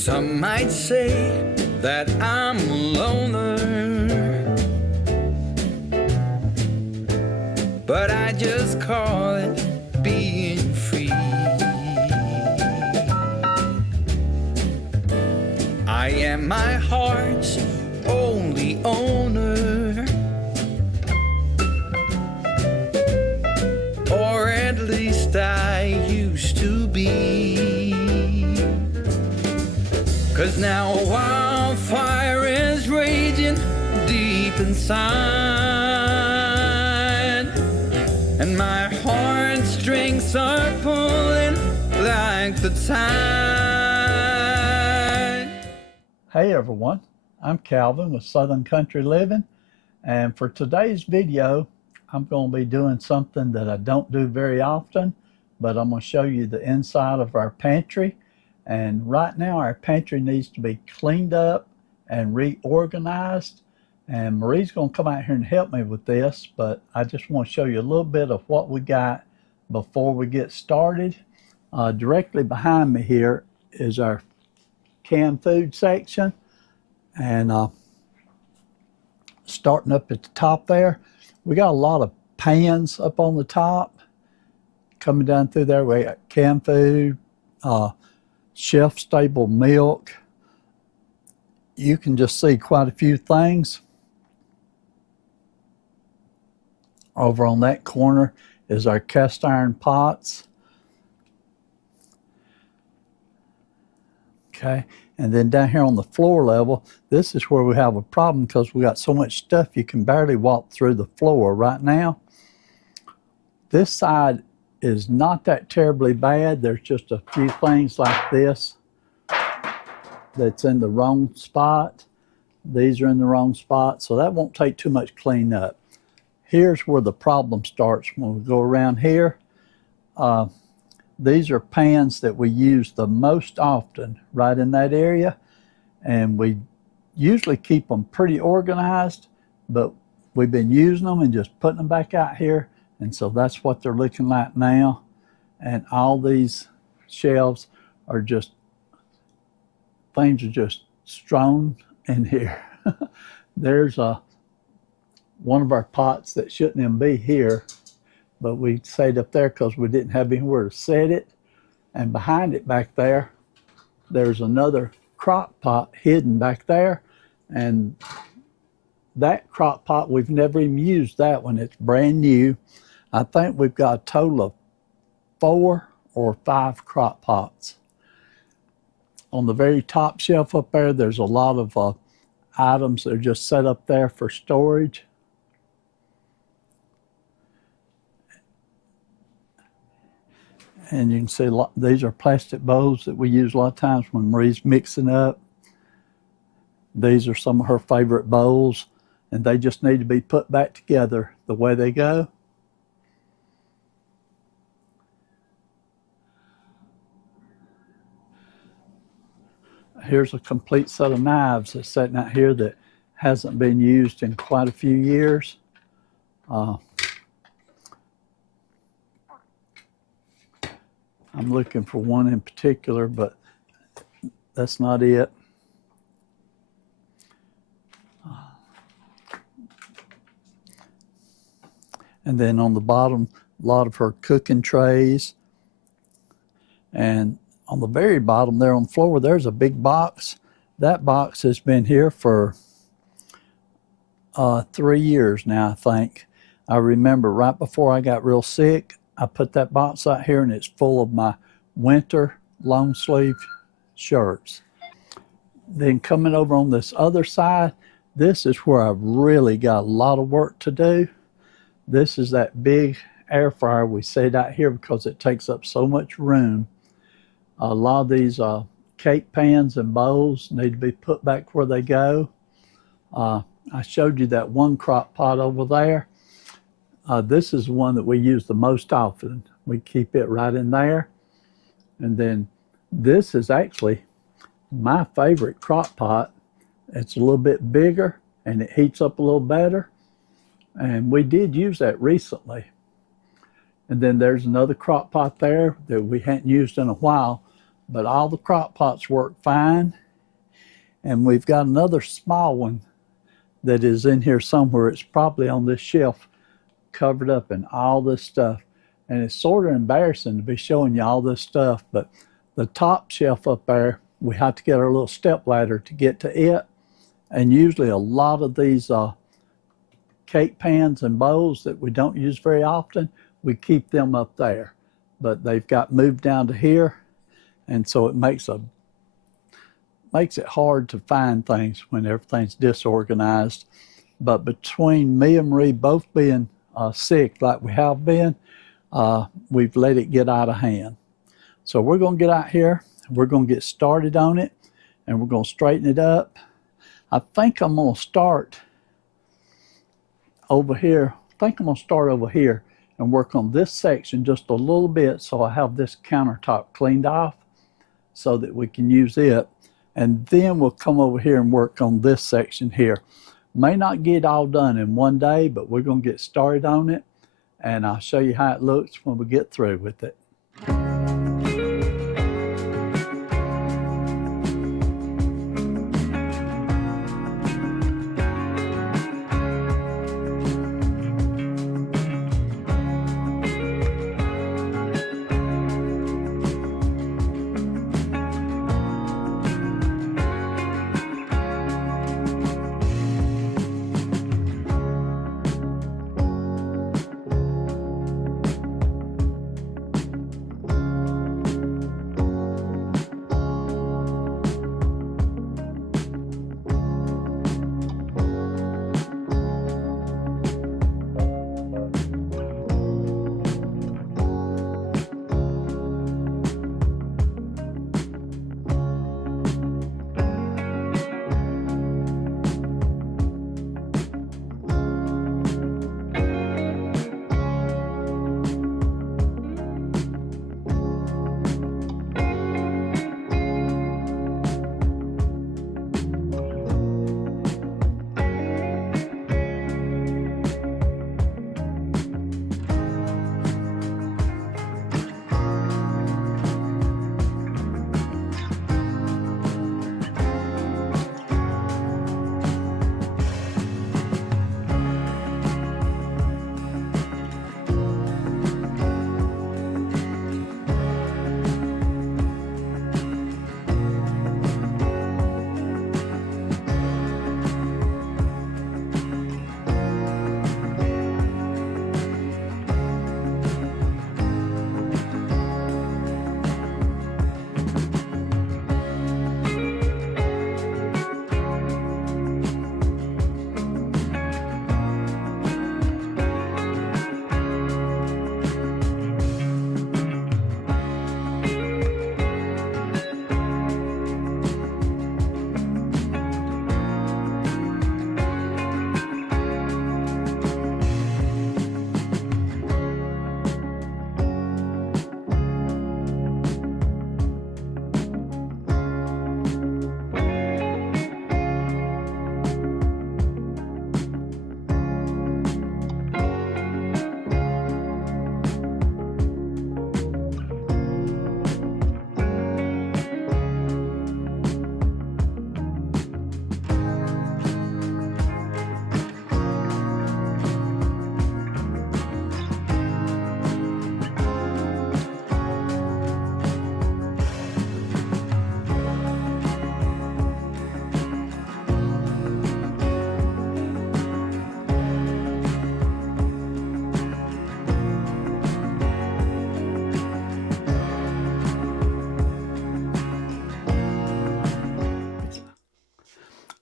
Some might say that I'm a loner, but I just call it being free. I am my heart's only owner, or at least I used to be. 'Cause now a wildfire is raging deep inside, and my heartstrings are pulling like the tide. Hey everyone, I'm Calvin with Southern Country Living, and for today's video I'm going to be doing something that I don't do very often, but I'm going to show you the inside of our pantry. And right now our pantry needs to be cleaned up and reorganized, and Marie's going to come out here and help me with this, but I just want to show you a little bit of what we got before we get started. Directly behind me here is our canned food section, and starting up at the top there, we got a lot of pans up on the top. Coming down through there, we got canned food, shelf stable milk. You can just see quite a few things. Over on that corner is our cast iron pots. Okay, and then down here on the floor level, this is where we have a problem because we got so much stuff you can barely walk through the floor right now. This side is not that terribly bad. There's just a few things like this that's in the wrong spot. These are in the wrong spot, so that won't take too much cleanup. Here's where the problem starts when we go around here. These are pans that we use the most often right in that area, and we usually keep them pretty organized, but we've been using them and just putting them back out here, and so that's what they're looking like now. And all these shelves are just, things are just strewn in here. There's one of our pots that shouldn't even be here, but we set it up there because we didn't have anywhere to set it. And behind it back there, there's another crock pot hidden back there. And that crock pot, we've never even used that one. It's brand new. I think we've got a total of 4 or 5 crock pots. On the very top shelf up there, there's a lot of items that are just set up there for storage. And you can see these are plastic bowls that we use a lot of times when Marie's mixing up. These are some of her favorite bowls, and they just need to be put back together the way they go. Here's a complete set of knives that's sitting out here that hasn't been used in quite a few years. I'm looking for one in particular, but that's not it. And then on the bottom, a lot of her cooking trays. And on the very bottom there on the floor, there's a big box. That box has been here for 3 years now, I think. I remember right before I got real sick, I put that box out here, and it's full of my winter long sleeve shirts. Then coming over on this other side, this is where I've really got a lot of work to do. This is that big air fryer we set out here because it takes up so much room. A lot of these cake pans and bowls need to be put back where they go. I showed you that one crock pot over there. This is the one that we use the most often. We keep it right in there. And then this is actually my favorite crock pot. It's a little bit bigger and it heats up a little better. And we did use that recently. And then there's another crock pot there that we hadn't used in a while, but all the crock pots work fine. And we've got another small one that is in here somewhere. It's probably on this shelf, covered up in all this stuff. And it's sort of embarrassing to be showing you all this stuff, but the top shelf up there, we have to get our little step ladder to get to it. And usually a lot of these cake pans and bowls that we don't use very often, we keep them up there. But they've got moved down to here, and so it makes it hard to find things when everything's disorganized. But between me and Marie both being sick like we have been, we've let it get out of hand. So we're going to get out here, we're going to get started on it, and we're going to straighten it up. I think I'm going to start over here. And work on this section just a little bit, so I have this countertop cleaned off so that we can use it. And then we'll come over here and work on this section here. May not get all done in one day, but we're going to get started on it, and I'll show you how it looks when we get through with it.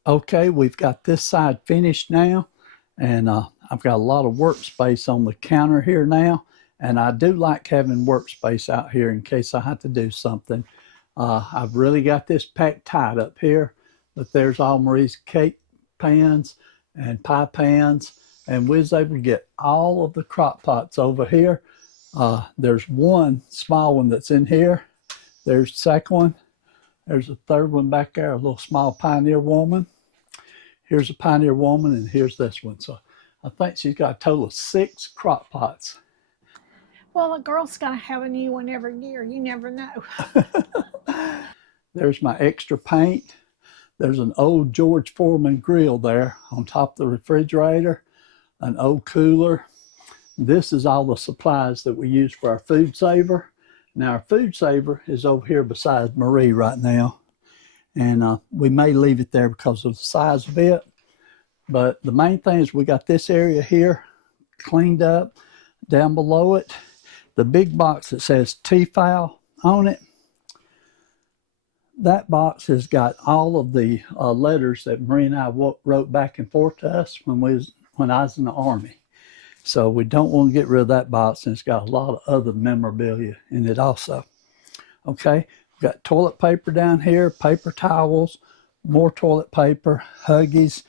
Okay, we've got this side finished now, and I've got a lot of workspace on the counter here now, and I do like having workspace out here in case I have to do something. I've really got this packed tight up here, but there's all Marie's cake pans and pie pans, and we was able to get all of the crock pots over here. There's one small one that's in here. There's the second one. There's a third one back there, a little small Pioneer Woman. Here's a Pioneer Woman, and here's this one. So I think she's got a total of 6 crock pots. Well, a girl's got to have a new one every year. You never know. There's my extra paint. There's an old George Foreman grill there on top of the refrigerator, an old cooler. This is all the supplies that we use for our food saver. Now our food saver is over here beside Marie right now. And we may leave it there because of the size of it. But the main thing is we got this area here cleaned up. Down below it, the big box that says T-File on it, that box has got all of the letters that Marie and I wrote back and forth to us when I was in the Army. So we don't want to get rid of that box, and it's got a lot of other memorabilia in it also. Okay, we've got toilet paper down here, paper towels, more toilet paper, Huggies.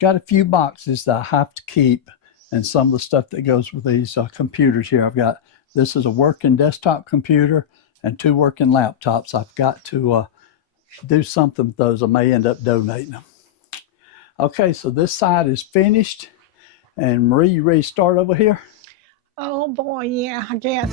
Got a few boxes that I have to keep, and some of the stuff that goes with these computers here. This is a working desktop computer and 2 working laptops. I've got to do something with those. I may end up donating them. Okay, so this side is finished. And Marie, you ready to start over here? Oh boy, yeah, I guess.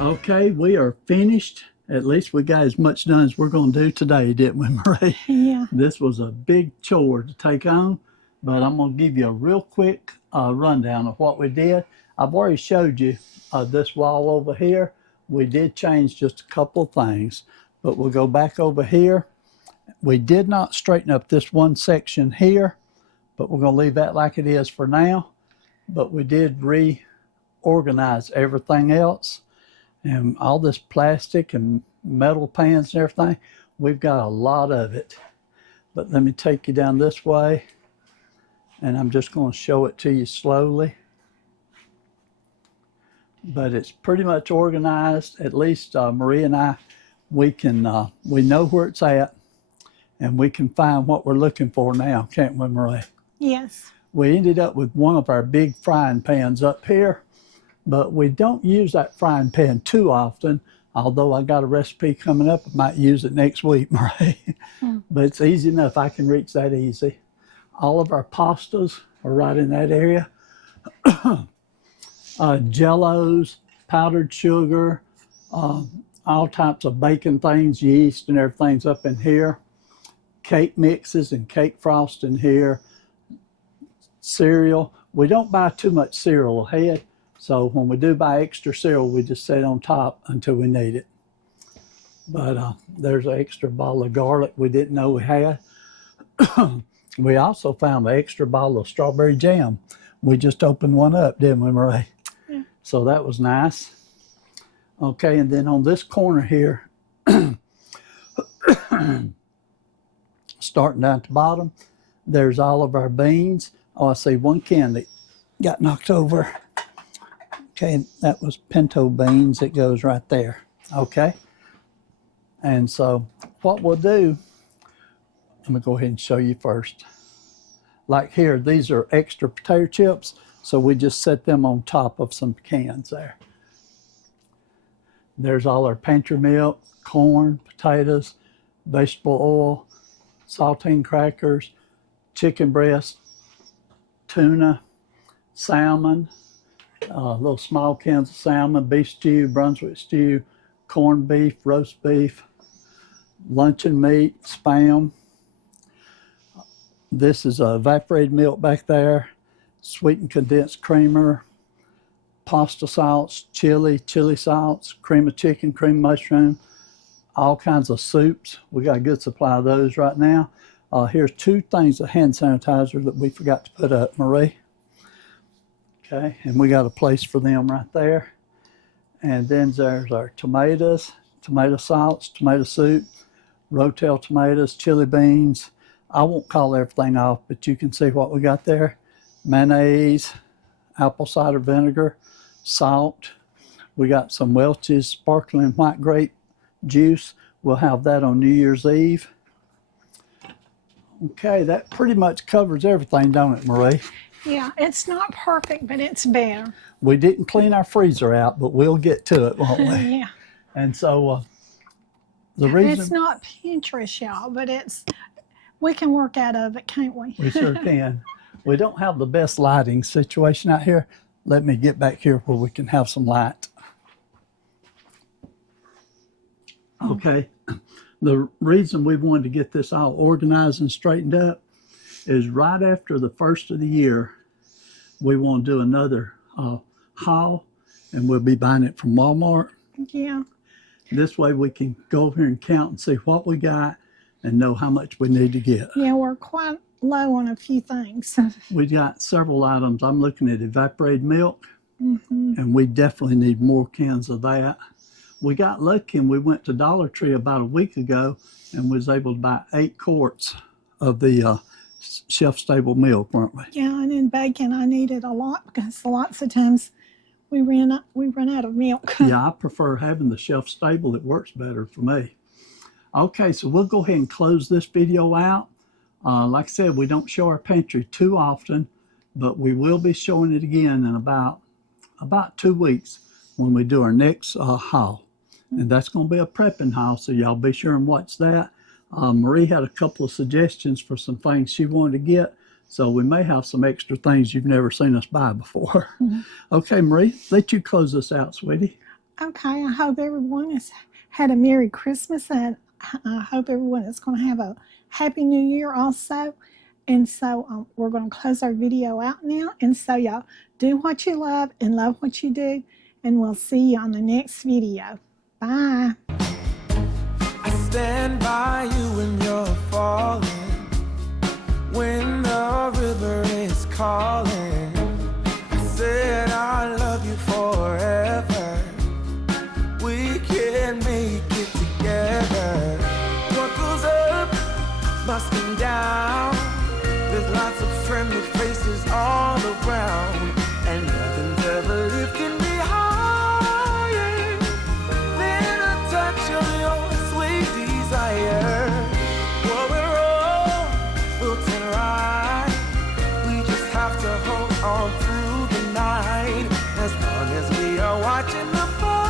Okay, we are finished. At least we got as much done as we're going to do today, didn't we, Marie? Yeah. This was a big chore to take on, but I'm going to give you a real quick rundown of what we did. I've already showed you this wall over here. We did change just a couple of things, but we'll go back over here. We did not straighten up this one section here, but we're going to leave that like it is for now. But we did reorganize everything else. And all this plastic and metal pans and everything, we've got a lot of it. But let me take you down this way, and I'm just going to show it to you slowly. But it's pretty much organized. At least Marie and I, we know where it's at, and we can find what we're looking for now, can't we, Marie? Yes. We ended up with one of our big frying pans up here. But we don't use that frying pan too often, although I got a recipe coming up. I might use it next week, Marie. But it's easy enough. I can reach that easy. All of our pastas are right in that area. Jellos, powdered sugar, all types of baking things, yeast and everything's up in here. Cake mixes and cake frosting here. Cereal. We don't buy too much cereal ahead, so when we do buy extra cereal, we just set it on top until we need it. But there's an extra bottle of garlic we didn't know we had. We also found an extra bottle of strawberry jam. We just opened one up, didn't we, Marie? Yeah. So that was nice. Okay, and then on this corner here, starting down at the bottom, there's all of our beans. Oh, I see one can that got knocked over. Okay, that was pinto beans that goes right there. Okay. And so what we'll do, let me go ahead and show you first. Like here, these are extra potato chips, so we just set them on top of some cans there. There's all our pantry milk, corn, potatoes, vegetable oil, saltine crackers, chicken breast, tuna, salmon, little small cans of salmon, beef stew, Brunswick stew, corned beef, roast beef, luncheon meat, Spam. This is evaporated milk back there, sweetened condensed creamer, pasta salts, chili salts, cream of chicken, cream mushroom, all kinds of soups. We got a good supply of those right now. Here's 2 things of hand sanitizer that we forgot to put up, Marie. Okay, and we got a place for them right there. And then there's our tomatoes, tomato salts, tomato soup, Rotel tomatoes, chili beans. I won't call everything off, but you can see what we got there. Mayonnaise, apple cider vinegar, salt. We got some Welch's sparkling white grape juice. We'll have that on New Year's Eve. Okay, that pretty much covers everything, don't it, Marie? Yeah, it's not perfect, but it's better. We didn't clean our freezer out, but we'll get to it, won't we? Yeah. And so the reason... It's not Pinterest, y'all, but we can work out of it, can't we? We sure can. We don't have the best lighting situation out here. Let me get back here where we can have some light. Okay. The reason we wanted to get this all organized and straightened up is right after the first of the year, we want to do another haul, and we'll be buying it from Walmart. Yeah. This way we can go over here and count and see what we got and know how much we need to get. Yeah, we're quite low on a few things. We got several items. I'm looking at evaporated milk, and we definitely need more cans of that. We got lucky and we went to Dollar Tree about a week ago and was able to buy 8 quarts of the shelf-stable milk, weren't we? Yeah, and in bacon, I needed a lot because lots of times we run out of milk. Yeah, I prefer having the shelf-stable. It works better for me. Okay, so we'll go ahead and close this video out. Like I said, we don't show our pantry too often, but we will be showing it again in about 2 weeks when we do our next haul. And that's going to be a prepping haul, so y'all be sure and watch that. Marie had a couple of suggestions for some things she wanted to get, so we may have some extra things you've never seen us buy before. Okay, Marie, let you close this out, sweetie. Okay, I hope everyone has had a Merry Christmas, and I hope everyone is going to have a Happy New Year also. And so we're going to close our video out now. And so y'all do what you love and love what you do. And we'll see you on the next video. Bye. I stand by you when you're falling, when the river is calling. I said I love you forever. We can make it together. What goes up must come down. There's lots of friendly faces all around, and nothing's ever lifting me higher than a touch of your sweet desire. Well, we're all built in right. We just have to hold on through the night, as long as we are watching the fall.